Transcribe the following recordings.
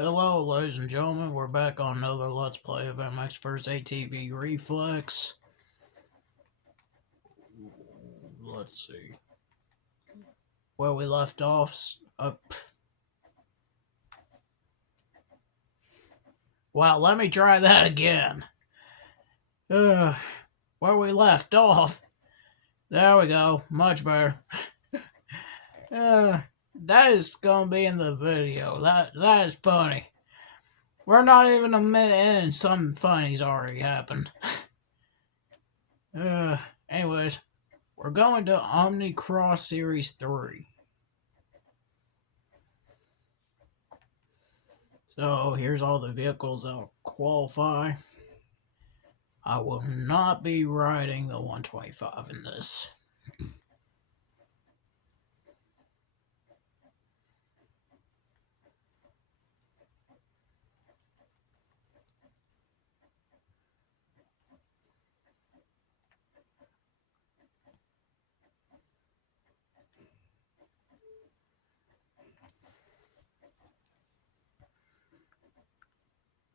Hello, ladies and gentlemen. We're back on another Let's Play of MX First ATV Reflex. Let's see. Where we left off. Wow, let me try that again. Where we left off. There we go. Much better. That is gonna be in the video. That is funny. We're not even a minute in and something funny's already happened. Anyways, we're going to Omnicross Series 3. So here's all the vehicles that'll qualify. I will not be riding the 125 in this.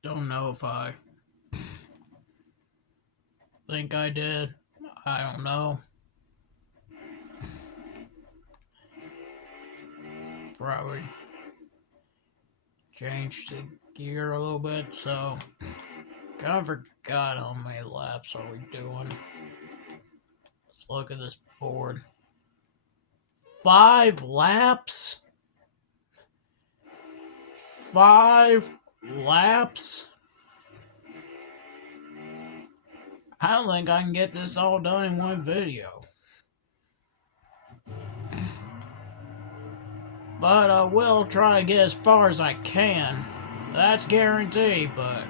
Don't know if I think I did. I don't know. Probably changed the gear a little bit, so kind of forgot how many laps are we doing. Let's look at this board. 5 laps? 5 laps? I don't think I can get this all done in one video. But I will try to get as far as I can. That's guaranteed, but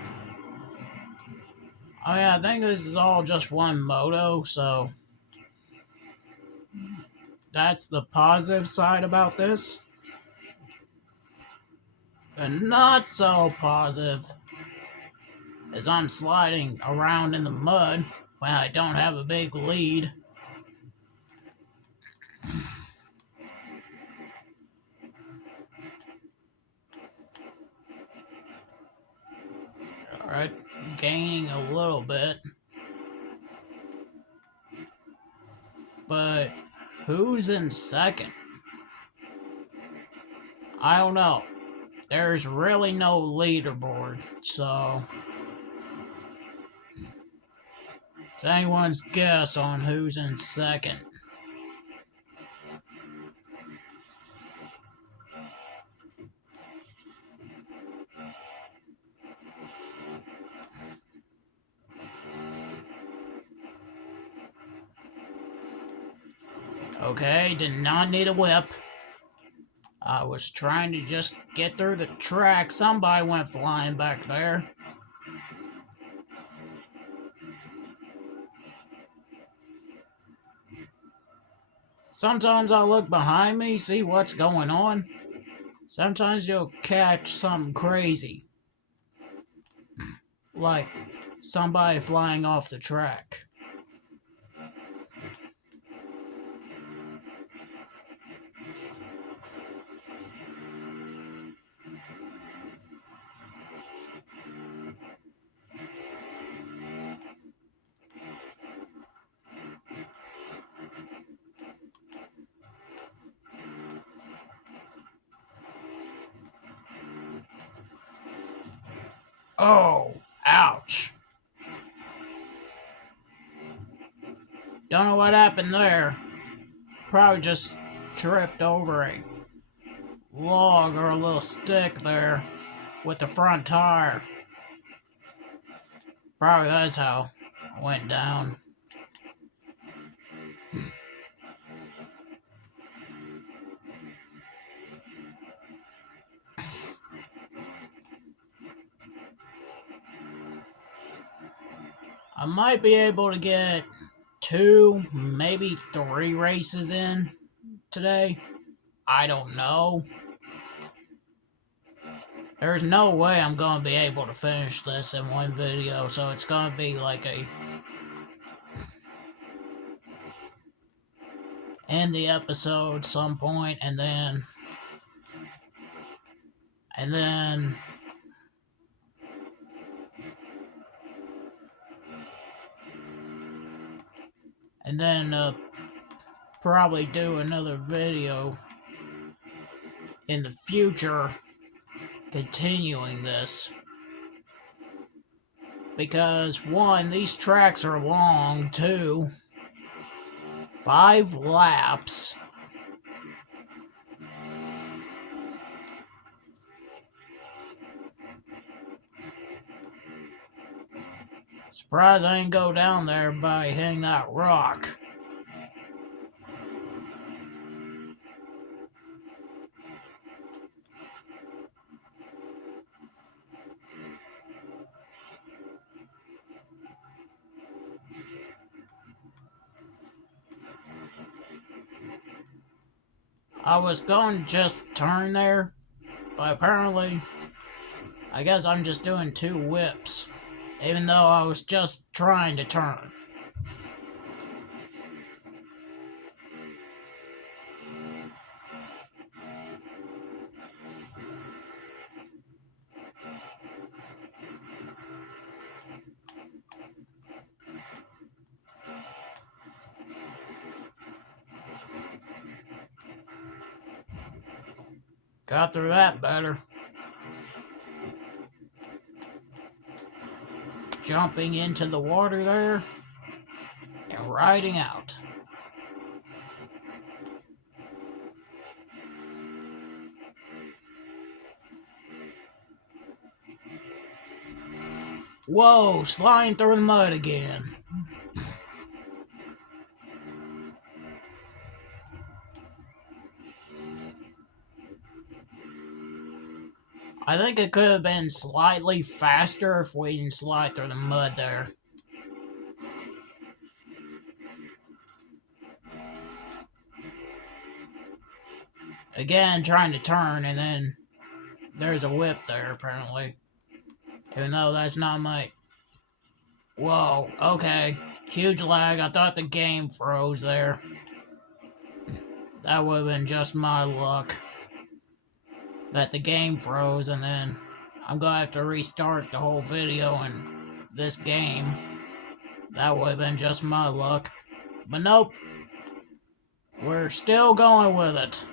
I mean, I think this is all just one moto, so that's the positive side about this. The not so positive is I'm sliding around in the mud when I don't have a big lead. Alright, gaining a little bit. But who's in second? I don't know. There's really no leaderboard, so it's anyone's guess on who's in second. Okay, did not need a whip. I was trying to just get through the track. Somebody went flying back there. Sometimes I look behind me, see what's going on. Sometimes you'll catch something crazy. Like somebody flying off the track. Oh, ouch. Don't know what happened there. Probably just tripped over a log or a little stick there with the front tire. Probably that's how it went down. I might be able to get 2, maybe 3 races in today. I don't know. There's no way I'm going to be able to finish this in one video, so it's going to be like a end the episode some point, and then and then probably do another video in the future continuing this. Because, one, these tracks are long, two, 5 laps. Surprised I didn't go down there by hitting that rock. I was going to just turn there, but apparently, I guess I'm just doing 2 whips, even though I was just trying to turn. Got through that better. Jumping into the water there and riding out. Whoa, sliding through the mud again. I think it could have been slightly faster if we didn't slide through the mud there. Again, trying to turn, and then there's a whip there, apparently. Even though that's not my... Whoa, okay. Huge lag. I thought the game froze there. That would have been just my luck. That the game froze, and then I'm gonna have to restart the whole video in this game. That would have been just my luck. But nope. We're still going with it.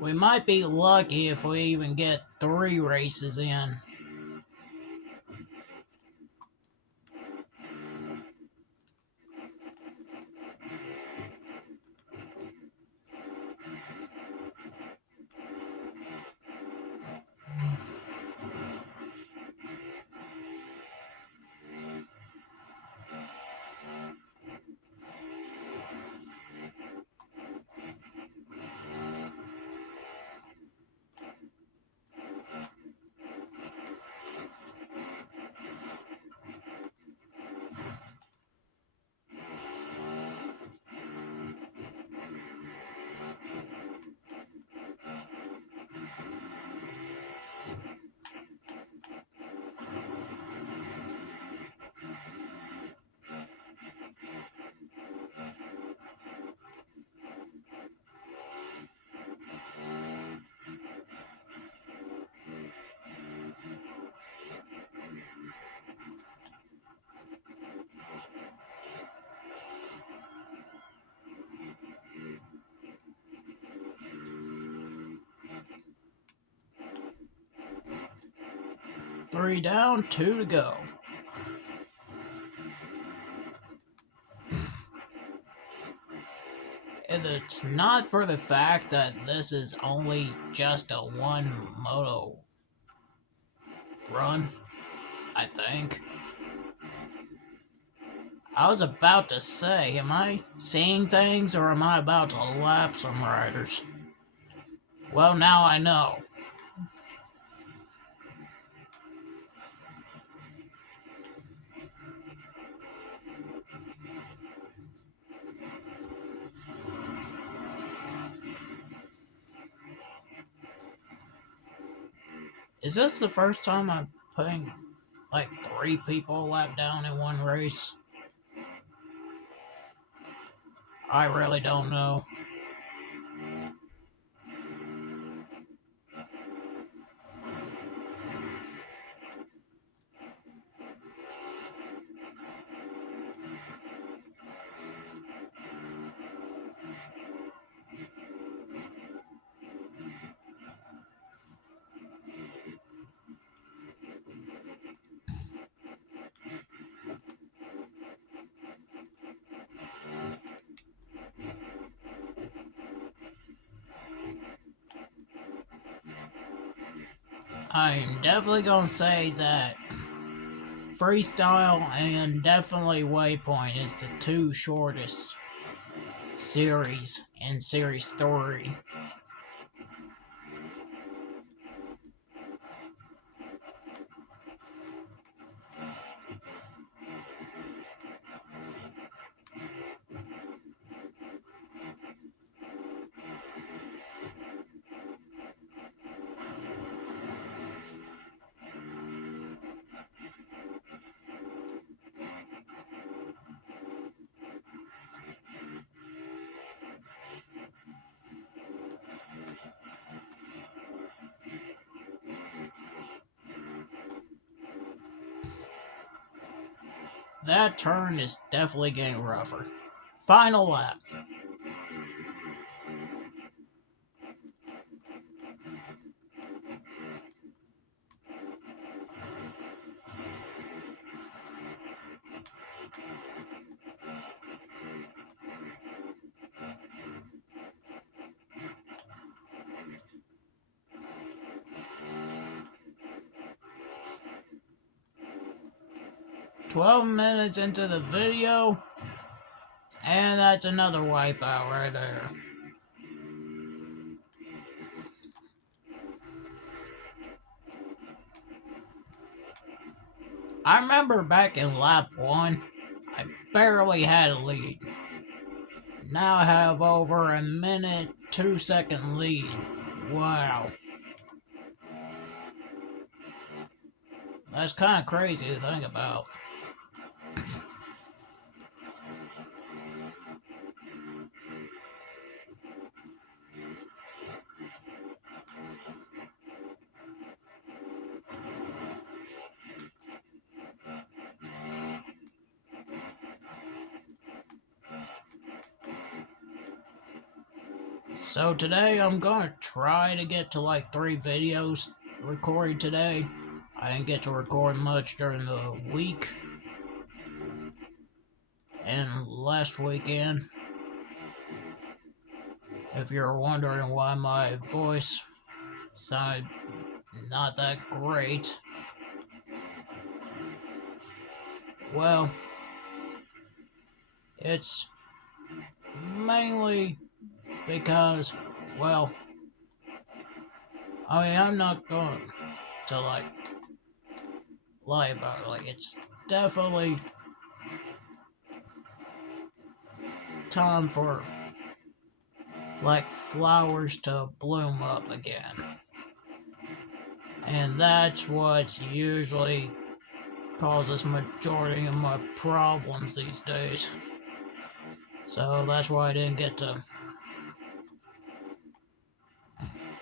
We might be lucky if we even get 3 races in. Three down, 2 to go. If it's not for the fact that this is only just a 1 moto run, I think. I was about to say, am I seeing things or am I about to lap some riders? Well, now I know. Is this the first time I'm putting like 3 people a lap down in one race? I really don't know. I'm definitely gonna say that Freestyle and definitely Waypoint is the 2 shortest series in Series 3. That turn is definitely getting rougher. Final lap. "12 minutes into the video, and that's another wipeout right there." I remember back in lap 1, I barely had a lead. Now I have over a minute, 2 second lead. Wow. That's kind of crazy to think about. So today I'm gonna try to get to like 3 videos recorded today. I didn't get to record much during the week and last weekend. If you're wondering why my voice sounded not that great, well, it's mainly because, well, I mean, I'm not going to like lie about it. Like, it's definitely time for like flowers to bloom up again. And that's what usually causes majority of my problems these days. So that's why I didn't get to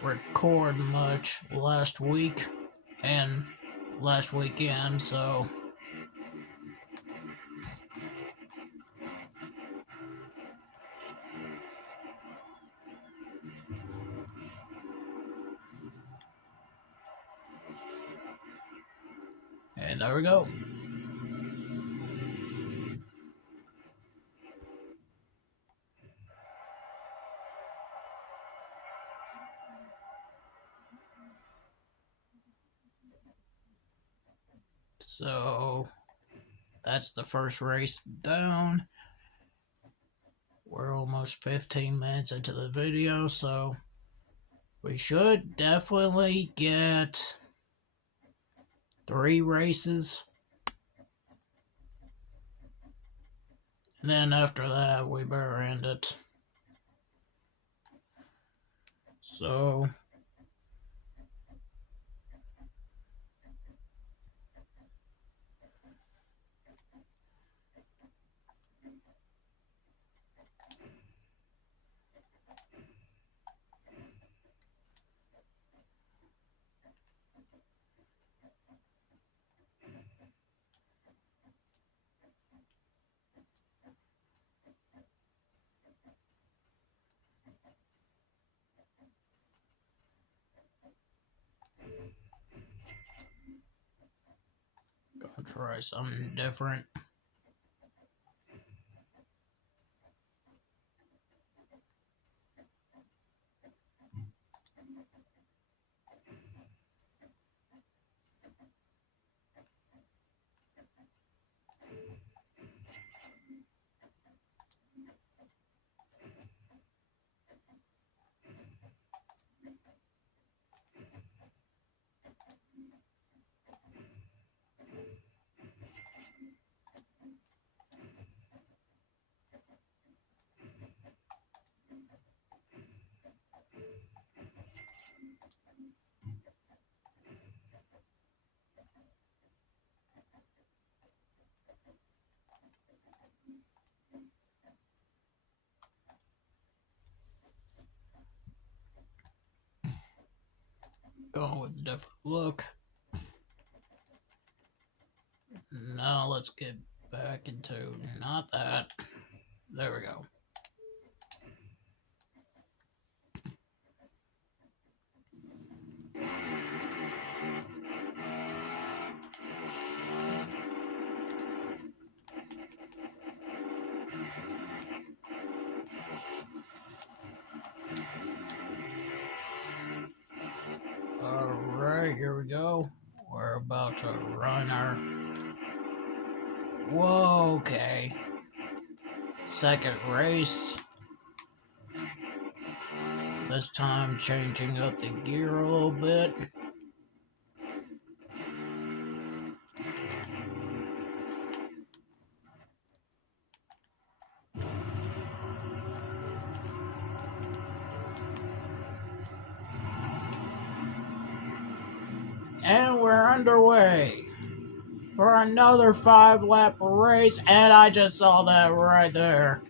record much last week and last weekend, so and there we go. So that's the first race down. We're almost 15 minutes into the video, so we should definitely get 3 races. And then after that, we better end it. So Try something different. Going with a different look. Now let's get back into not that. There we go. Alright, here we go. We're about to run our... Whoa, okay. Second race. This time changing up the gear a little bit. And we're underway for another 5-lap race, and I just saw that right there.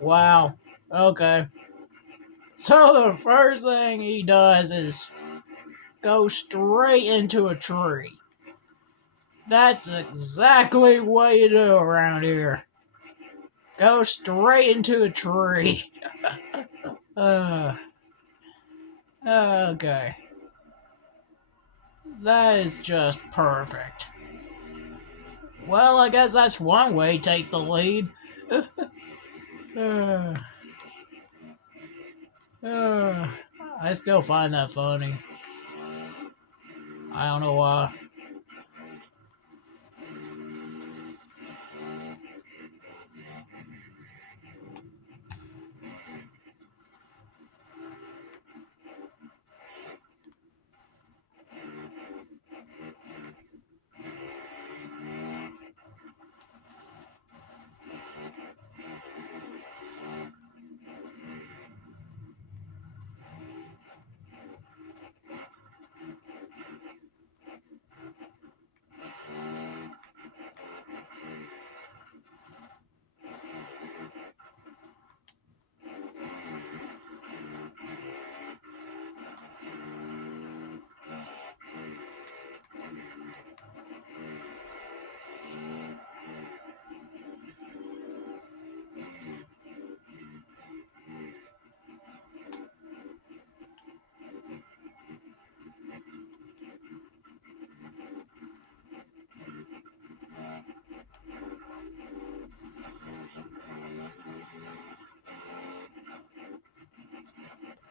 Wow. Okay. So the first thing he does is go straight into a tree. That's exactly what you do around here. Go straight into a tree. Okay. That is just perfect. Well, I guess that's one way to take the lead. I still find that funny. I don't know why.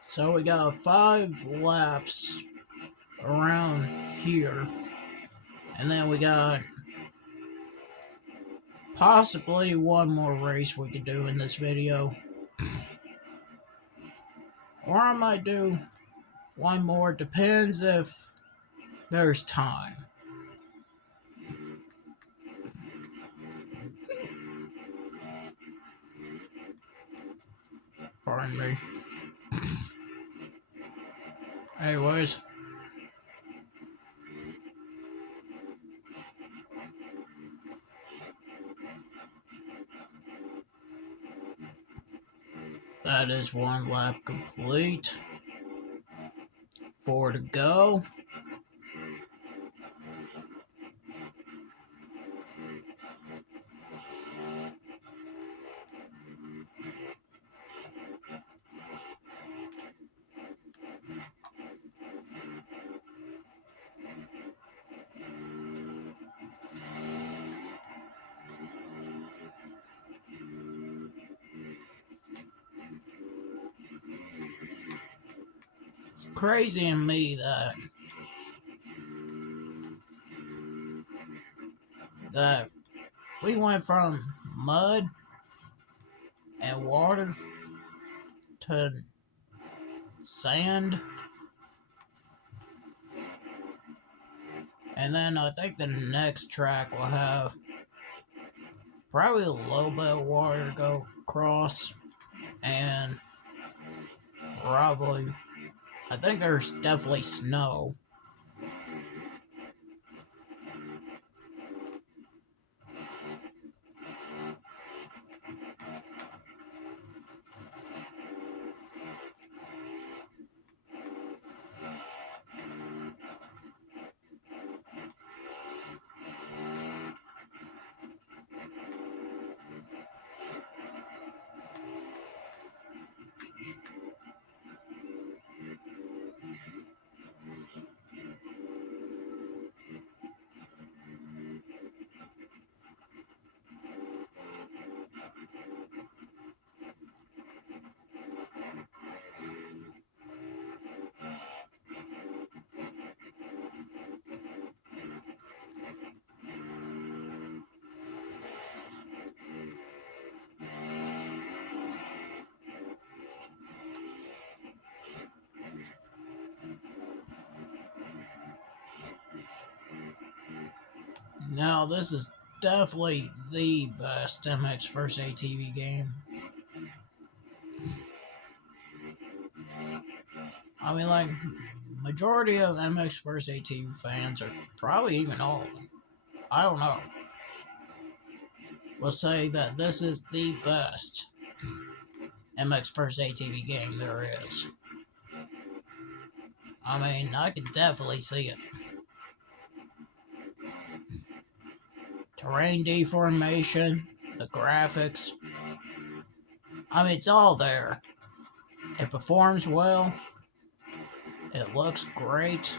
So we got 5 laps around here. And then we got possibly one more race we could do in this video. Or I might do one more. Depends if there's time. Pardon me. Anyways. That is 1 lap complete. 4 to go. crazy in me that we went from mud and water to sand, and then I think the next track will have probably a little bit of water go across, and probably I think there's definitely snow. Now this is definitely the best MX First ATV game. I mean, like, majority of MX First ATV fans, are probably even all of them, I don't know, will say that this is the best MX First ATV game there is. I mean, I can definitely see it. Terrain deformation, the graphics. I mean, it's all there. It performs well. It looks great.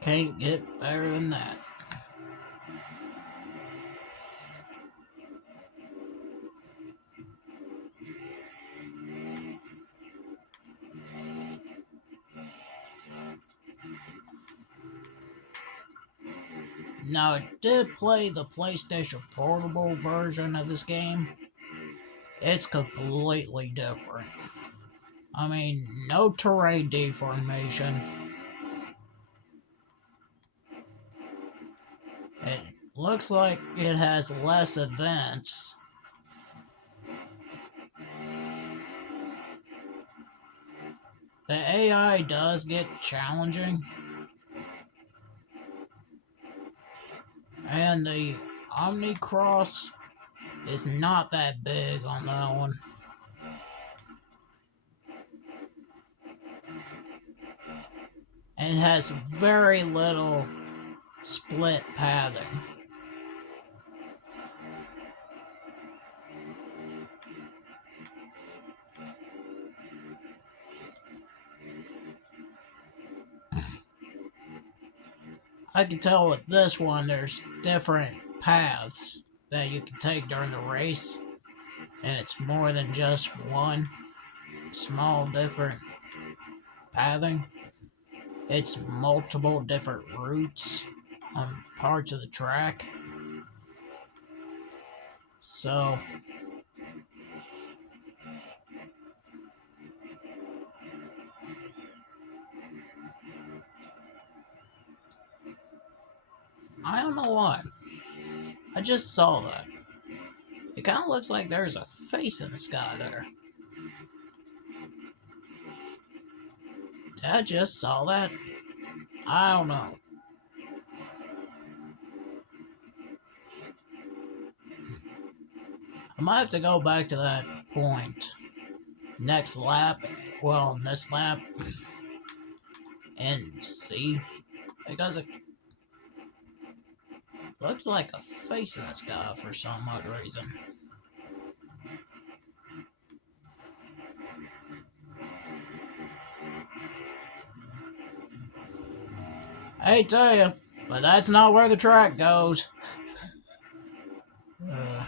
Can't get better than that. Now, I did play the PlayStation Portable version of this game. It's completely different. I mean, no terrain deformation. It looks like it has less events. The AI does get challenging. And the Omnicross is not that big on that one. And it has very little split pathing. I can tell with this one there's different paths that you can take during the race, and it's more than just one small different pathing. It's multiple different routes on parts of the track. So I don't know why. I just saw that. It kind of looks like there's a face in the sky there. Did I just saw that? I don't know. I might have to go back to that point next lap, well, this lap, and see, because it looks like a face in the sky for some odd reason. I hate to tell you, but that's not where the track goes. Uh,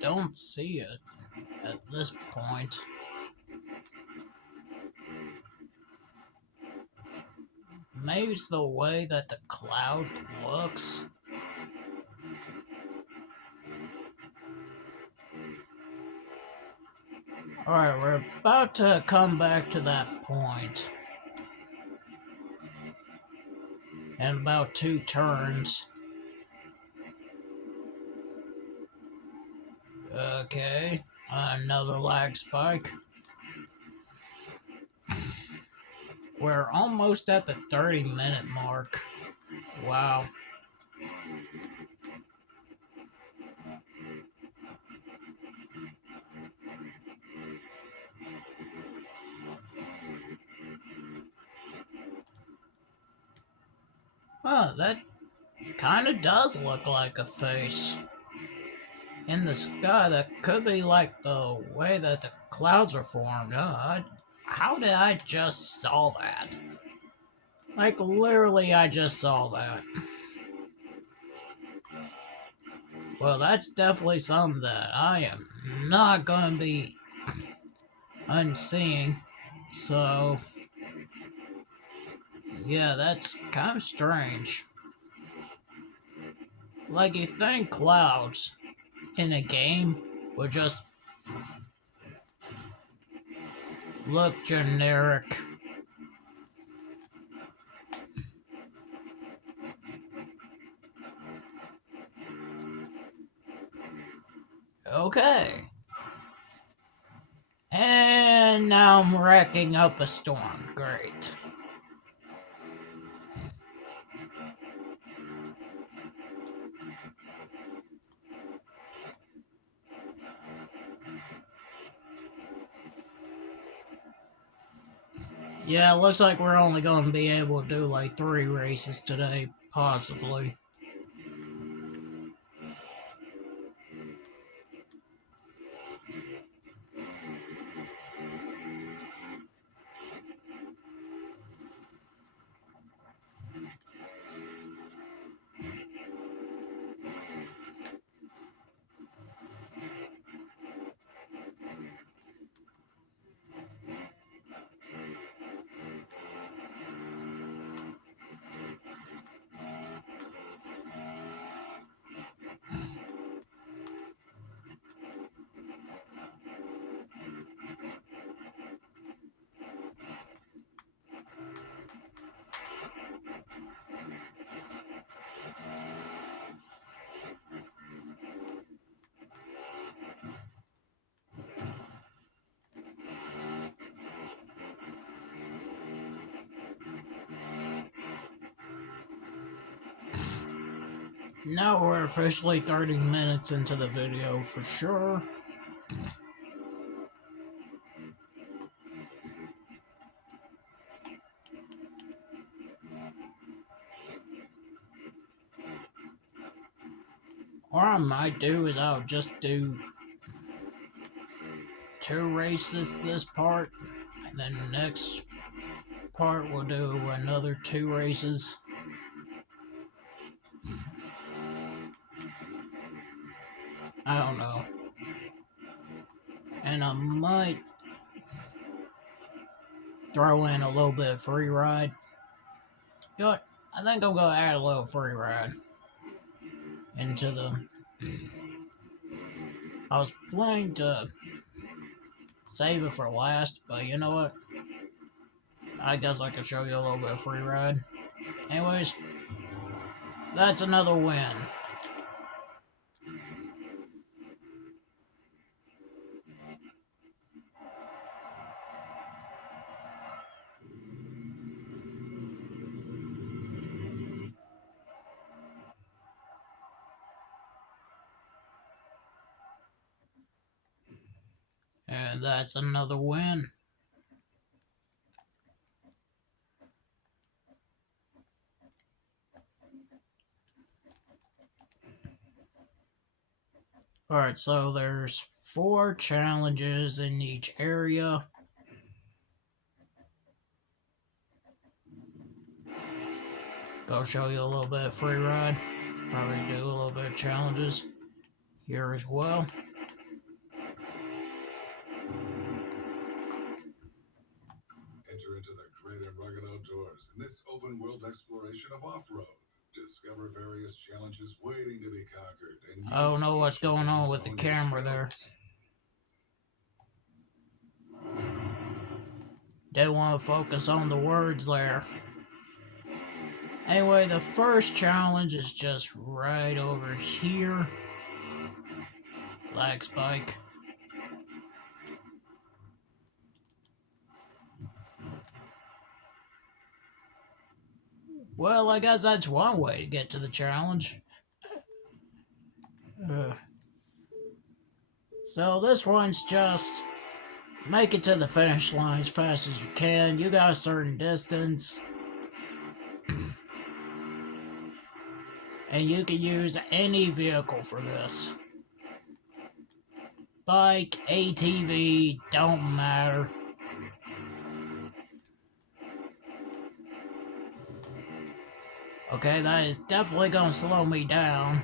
don't see it at this point. Maybe it's the way that the cloud looks. Alright, we're about to come back to that point. In about 2 turns. Okay, another lag spike. We're almost at the 30-minute mark. Wow. Oh, that kind of does look like a face in the sky. That could be like the way that the clouds are formed. How did I just saw that? Like, literally, I just saw that. Well, that's definitely something that I am not going to be unseeing. So, yeah, that's kind of strange. Like, you think clouds in a game would just look generic. Okay. And now I'm racking up a storm. Great. Yeah, it looks like we're only going to be able to do like 3 races today, possibly. Now we're officially 30 minutes into the video for sure. What I might do is I'll just do 2 races this part, and then the next part we'll do another 2 races. I don't know. And I might throw in a little bit of Freeride. You know what? I think I'm gonna add a little Freeride into the... I was planning to save it for last, but you know what? I guess I could show you a little bit of Freeride. Anyways, that's another win And that's another win. Alright, so there's 4 challenges in each area. Go show you a little bit of Freeride. Probably do a little bit of challenges here as well. Enter into the great and rugged outdoors in this open-world exploration of off-road. Discover various challenges waiting to be conquered. And I don't know what's going on with the camera there. Didn't want to focus on the words there. Anyway, the first challenge is just right over here. Lag spike. Well, I guess that's one way to get to the challenge. So this one's just make it to the finish line as fast as you can. You got a certain distance. And you can use any vehicle for this. Bike, ATV, don't matter. Okay, that is definitely gonna slow me down.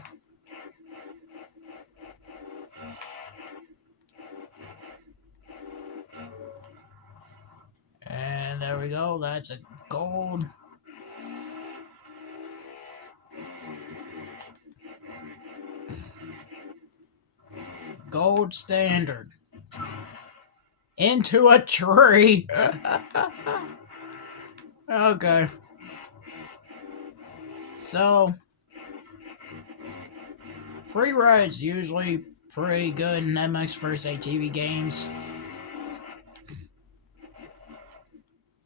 And there we go, that's a gold. Gold standard. Into a tree. Okay. So, Freeride's usually pretty good in MX vs. ATV games.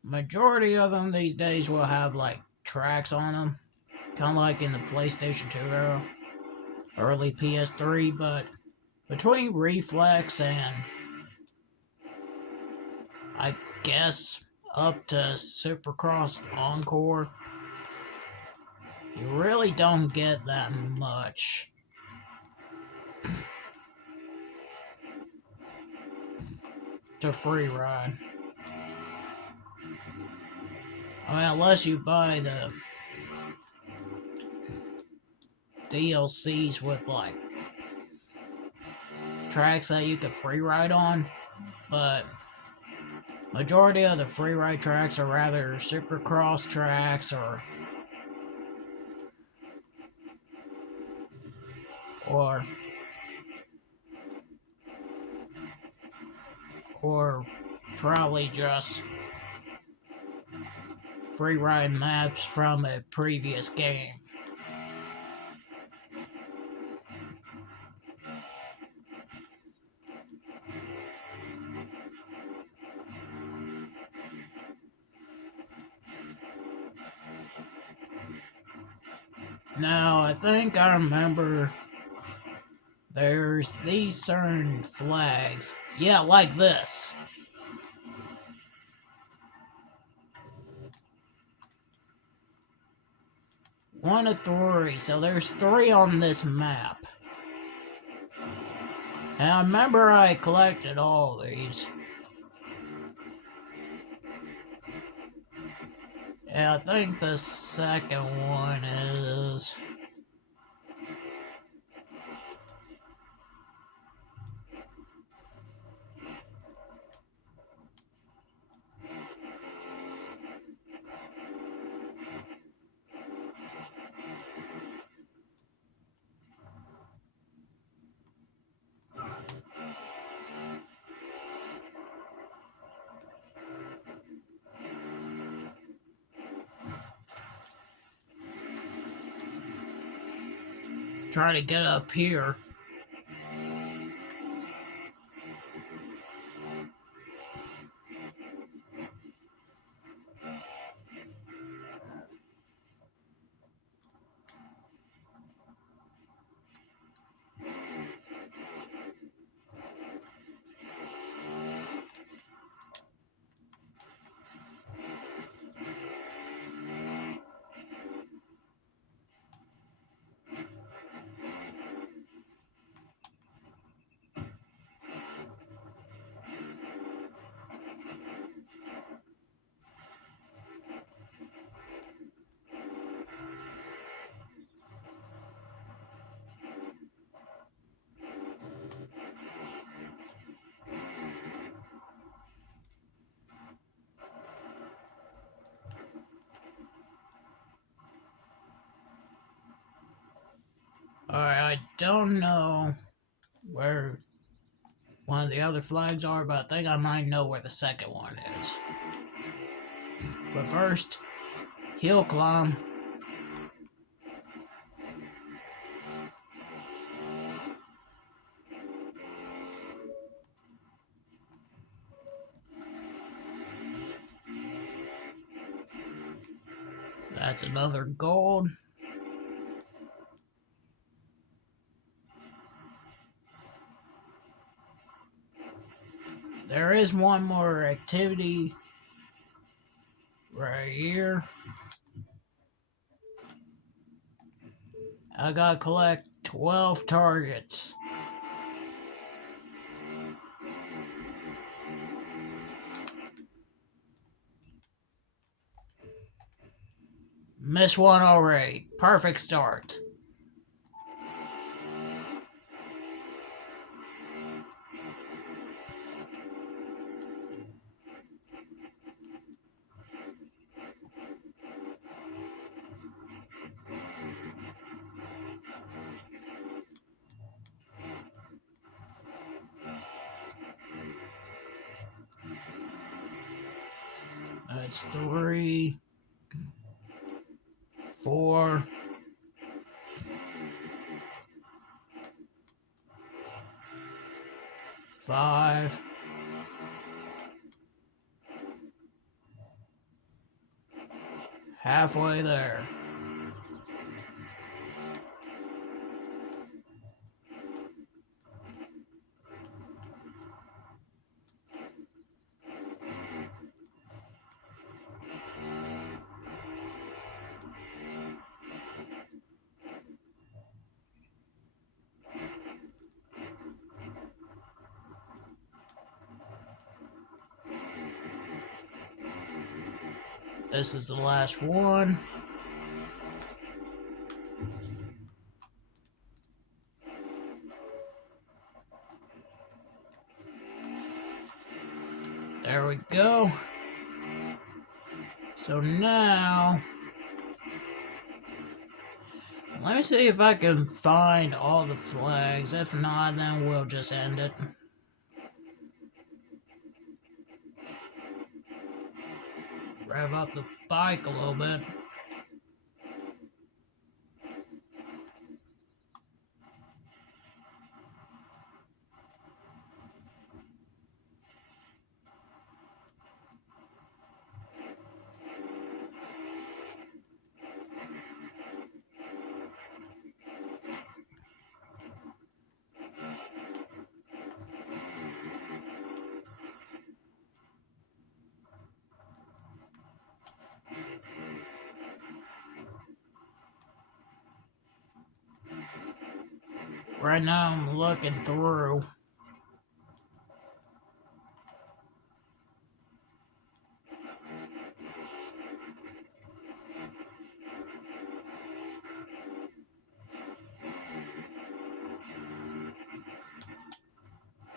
Majority of them these days will have like tracks on them. Kind of like in the PlayStation 2 era. Early PS3, but between Reflex and I guess up to Supercross Encore, you really don't get that much. To Freeride. I mean, unless you buy the DLCs with like tracks that you could freeride on, but majority of the freeride tracks are rather Supercross tracks or probably just freeride maps from a previous game. Now, I think I remember there's these certain flags. Yeah, like this. One of 3, so there's 3 on this map. And I remember I collected all these. Yeah, I think the second one is... Try to get up here. Alright, I don't know where one of the other flags are, but I think I might know where the second one is. But first, hill climb. That's another gold. There is one more activity right here. I gotta collect 12 targets. Missed one already. Perfect start. That's 3, 4, 5. Halfway there. This is the last one. There we go. So now, let me see if I can find all the flags. If not, then we'll just end it. Rev up the bike a little bit. Right now I'm looking through.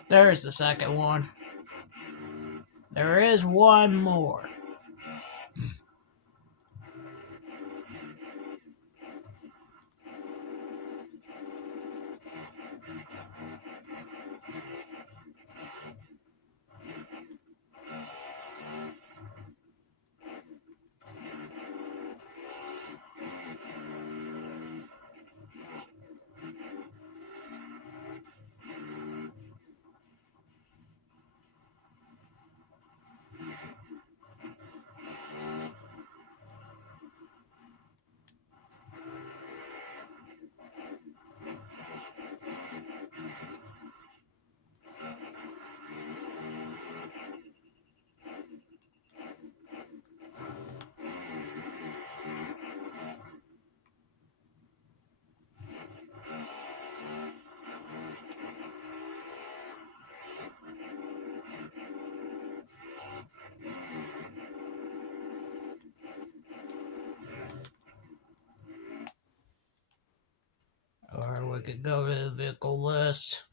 There's the second one. There is one more. Or we could go to the vehicle list.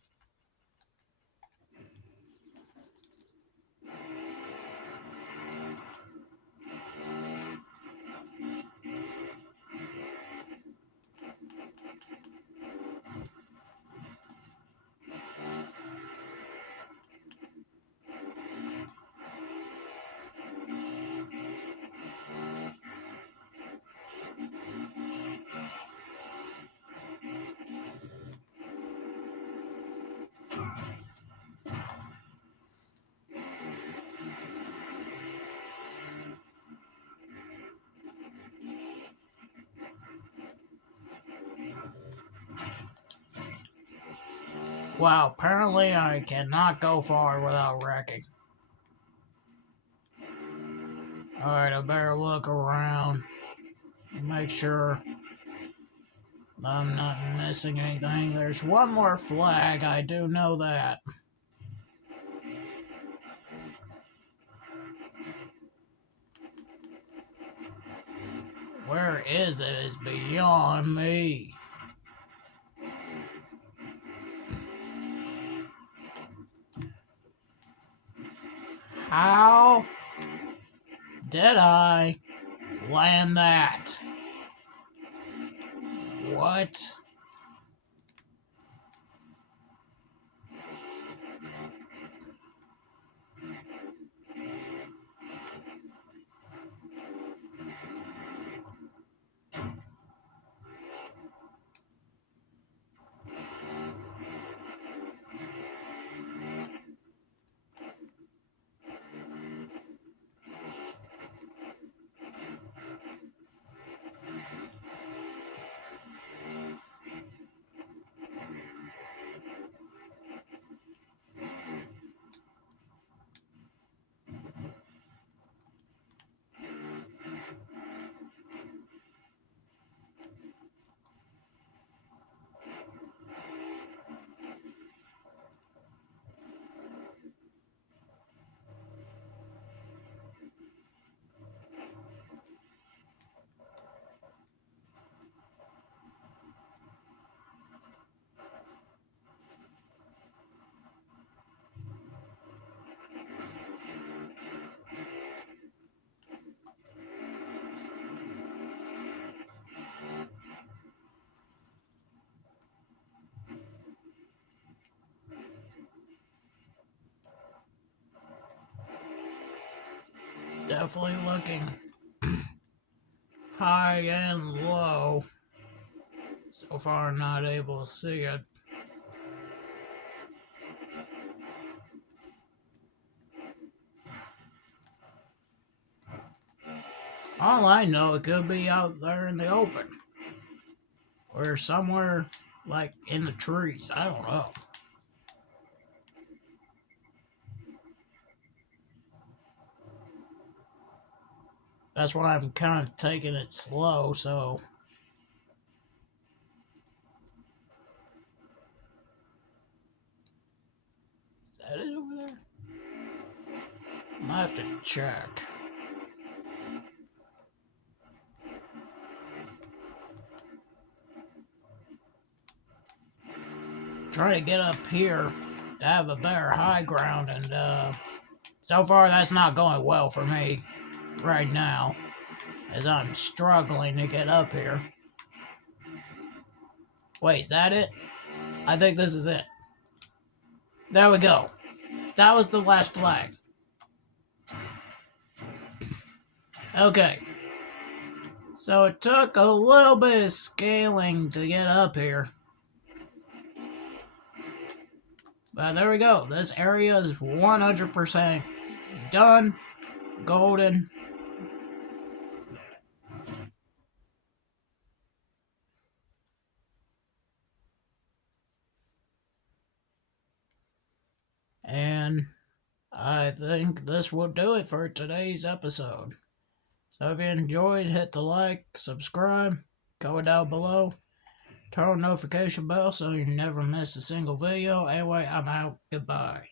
Wow, apparently I cannot go far without wrecking. Alright, I better look around. Make sure I'm not missing anything. There's one more flag, I do know that. Where is it is beyond me. How did I land that? What? Definitely looking high and low. So far, not able to see it. All I know, it could be out there in the open. Or somewhere, like, in the trees. I don't know. That's why I'm kind of taking it slow, so... Is that it over there? Might have to check. Try to get up here to have a better high ground, and so far that's not going well for me right now, as I'm struggling to get up here. Wait, is that it? I think this is it. There we go. That was the last flag. Okay. So it took a little bit of scaling to get up here. But there we go. This area is 100% done. Golden. And I think this will do it for today's episode. So if you enjoyed, hit the like, subscribe, comment down below, turn on the notification bell so you never miss a single video. Anyway, I'm out. Goodbye.